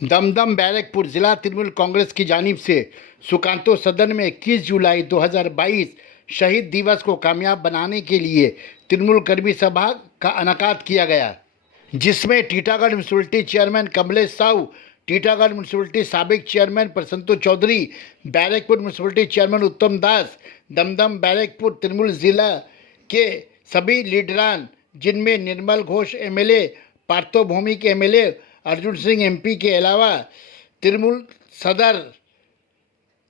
दमदम बैरकपुर जिला तृणमूल कांग्रेस की जानिब से सुकांतो सदन में 21 जुलाई 2022 शहीद दिवस को कामयाब बनाने के लिए तृणमूल कर्मी सभा का इनेकाद किया गया, जिसमें Titagarh municipality chairman Kamlesh Sahu, Titagarh municipality साबिक chairman Prasanta Chowdhury, Barrackpore municipality chairman Uttam Das, Dumdum Barrackpore Trinamool जिला के सभी लीडरान, जिनमें Nirmal Ghosh MLA, Partha Bhowmick MLA, Arjun Singh MP के अलावा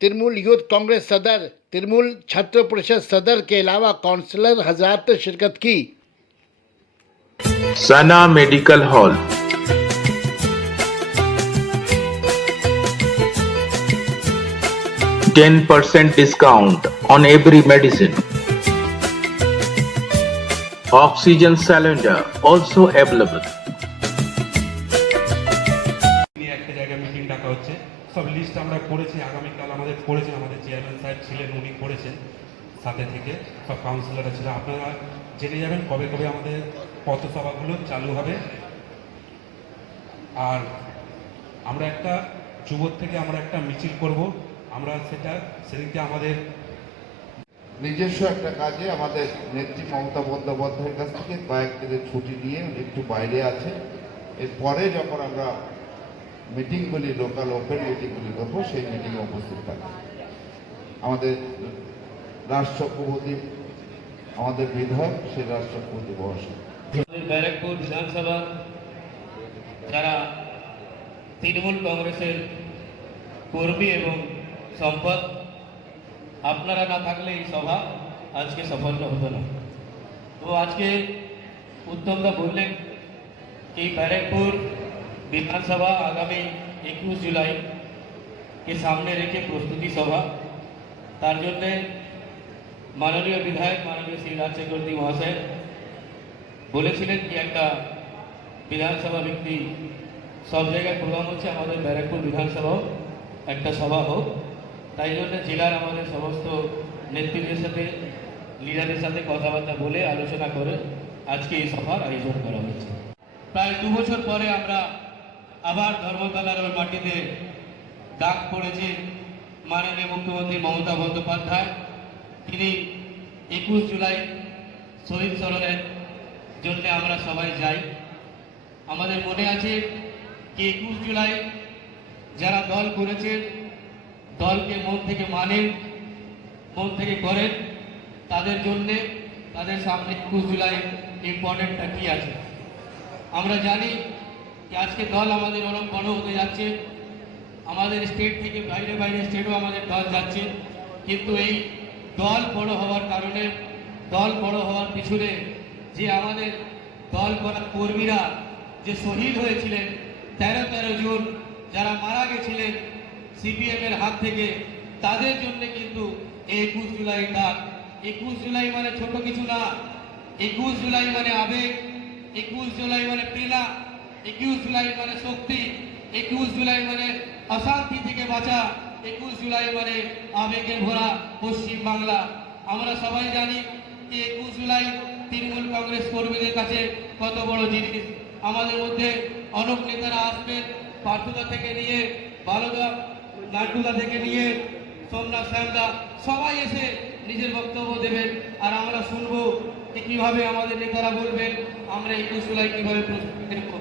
तृणमूल यूथ कांग्रेस सदर, तृणमूल छात्र परिषद सदर के अलावा काउंसलर हजरात शिरकत की। सना medical hall, %10 discount on every medicine. Oxygen cylinder also available. একটা জায়গায় মিটিং ডাকা হচ্ছে, সব লিস্ট আমরা করেছি। আগামীকাল আমাদের করেছেন, আমাদের চেয়ারম্যান সাহেব ছিলেন, উনি করেছেন, সাথে থেকে সব কাউন্সিলররা ছিল। আপনারা জেনে যাবেন কবে কবে আমাদের পথসভাগুলো চালু হবে। আর আমরা একটা যুবক থেকে আমরা একটা মিছিল করব। আমরা সেদিনকে আমাদের নিজস্ব একটা কাজে আমাদের নেত্রী মমতা বন্দ্যোপাধ্যায়ের কাছ থেকে কয়েকদিনের ছুটি নিয়ে একটু বাইরে আছে। এরপরে যখন আমরা মিটিংগুলি, লোকাল ওপেন মিটিংগুলি করবো, সেই মিটিংয়ে উপস্থিত থাকবে আমাদের রাষ্ট্রপতি, আমাদের বিধায়ক, সেই রাষ্ট্রপতি মহাশয়। बैरकपुर विधानसभा যারা তৃণমূল কংগ্রেসের কর্মী এবং সম্পদ, আপনারা না থাকলে এই সভা আজকে সফল হতো না। তো আজকে উত্তমদা বললেন এই बैरकपुर विधानसभा आगामी 21 जुलाई के सामने रेखे प्रस्तुति सभा, तार जन्य माननीय विधायक माननीय श्री राज चक्रवर्ती महाशय বলেছিলেন কি একটা বিধানসভা ভিত্তি সব জায়গায় প্রোগ্রাম হচ্ছে, আমাদের ব্যারাকপুর বিধানসভাও একটা সভা হোক। তাই জন্য জেলার আমাদের সমস্ত নেতৃত্বের সাথে, লিডারের সাথে কথাবার্তা বলে আলোচনা করে আজকে এই সভার আয়োজন করা হয়েছে। প্রায় 2 বছর পরে আমরা আবার ধর্মতলার ওই মাটিতে ডাক পড়েছে মাননীয় মুখ্যমন্ত্রী মমতা বন্দ্যোপাধ্যায়। তিনি 21 জুলাই শহীদ স্মরণের জন্য আমরা সবাই যাই। আমাদের মনে আছে যে 21 জুলাই যারা দল করেছে, দলকে মন থেকে মানেন, মন থেকে করেন, তাদের জন্যে তাদের সামনে 21 জুলাই ইম্পর্টেন্টটা কী আছে। আমরা জানি যে আজকে দল আমাদের অনেক বড় হতে যাচ্ছে, আমাদের স্টেট থেকে বাইরে বাইরে স্টেটও আমাদের দল যাচ্ছে। কিন্তু এই দল বড় হওয়ার কারণে, দল বড় হওয়ার পিছনে যে আমাদের দল করা কর্মীরা যে শহীদ হয়েছিলেন 13 জুন, যারা মারা গেছিলেন সিপিএমের হাত থেকে, তাদের জন্য কিন্তু 21 জুলাই ডাক। 21 জুলাই মানে ছোট কিছু না, 21 জুলাই মানে আবেগ, 21 জুলাই মানে প্রেরণা, 21 জুলাই মানে শক্তি, 21 জুলাই মানে অশান্তি থেকে বাঁচা, 21 জুলাই মানে আবেগে ভরা পশ্চিম বাংলা। আমরা সবাই জানি যে 21 জুলাই তৃণমূল কংগ্রেস কর্মীদের কাছে কত বড় জিনিস। আমাদের মধ্যে অনেক নেতারা আসবেন, পার্থদা থেকে নিয়ে বালুদা, নাট্টুদা থেকে নিয়ে সোমনাথ শ্যামদা, সবাই এসে নিজের বক্তব্য দেবেন। আর আমরা শুনবো যে কীভাবে আমাদের নেতারা বলবেন আমরা 21 জুলাই কীভাবে প্রস্তুতি নেব।